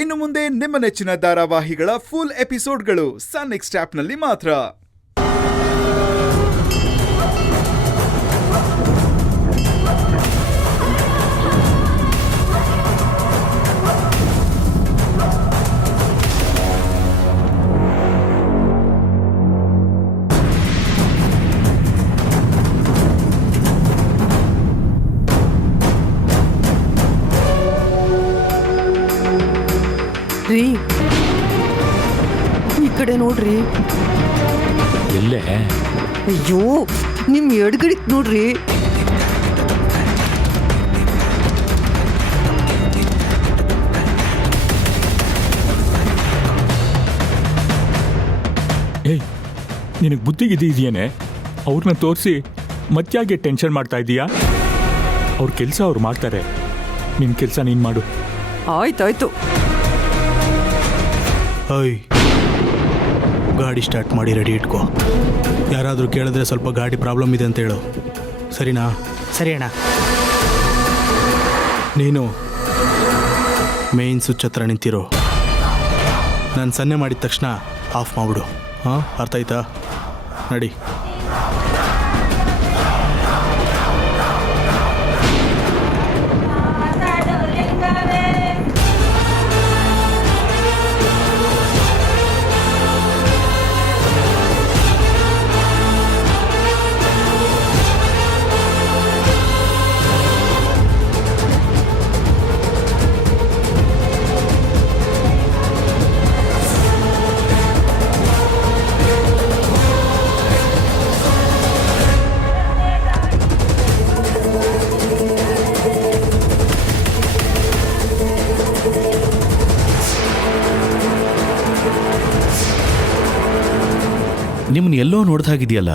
ಇನ್ನು ಮುಂದೆ ನಿಮ್ಮ ನೆಚ್ಚಿನ ಧಾರಾವಾಹಿಗಳ ಫುಲ್ ಎಪಿಸೋಡ್ಗಳು ಸನ್ ನೆಕ್ಸ್ಟ್ ಆಪ್ನಲ್ಲಿ ಮಾತ್ರ. ರೀ ಈ ಕಡೆ ನೋಡ್ರಿ. ಎಲ್ಲೇ? ಅಯ್ಯೋ ನಿಮ್ ಎಡಗಡಿಕ್ ನೋಡ್ರಿ. ಏಯ್, ನಿನಗೆ ಬುದ್ಧಿಗಿದ್ದಿ ಇದೆಯೇನೆ? ಅವ್ರನ್ನ ತೋರಿಸಿ ಮತ್ಯಾಗೆ ಟೆನ್ಷನ್ ಮಾಡ್ತಾ ಇದೀಯಾ? ಅವ್ರ ಕೆಲಸ ಅವ್ರು ಮಾಡ್ತಾರೆ, ನಿನ್ನ ಕೆಲಸ ನೀನು ಮಾಡು. ಆಯ್ತಾಯ್ತು. ಓಯ್, ಗಾಡಿ ಸ್ಟಾರ್ಟ್ ಮಾಡಿ ರೆಡಿ ಇಟ್ಕೋ. ಯಾರಾದರೂ ಕೇಳಿದ್ರೆ ಸ್ವಲ್ಪ ಗಾಡಿ ಪ್ರಾಬ್ಲಮ್ ಇದೆ ಅಂತ ಹೇಳು, ಸರಿನಾ? ಸರಿ ಅಣ್ಣ. ನೀನು ಮೇಯ್ನ್ ಸ್ವಿಚ್ ಹತ್ರ ನಿಂತಿರೋ. ನಾನು ಸನ್ನೆ ಮಾಡಿದ ತಕ್ಷಣ ಆಫ್ ಮಾಡಿಬಿಡು. ಹಾಂ, ಅರ್ಥ ಆಯ್ತಾ? ನಡಿ. ನಿಮ್ಮನ್ನ ಎಲ್ಲೋ ನೋಡ್ದಾಗಿದೆಯಲ್ಲ.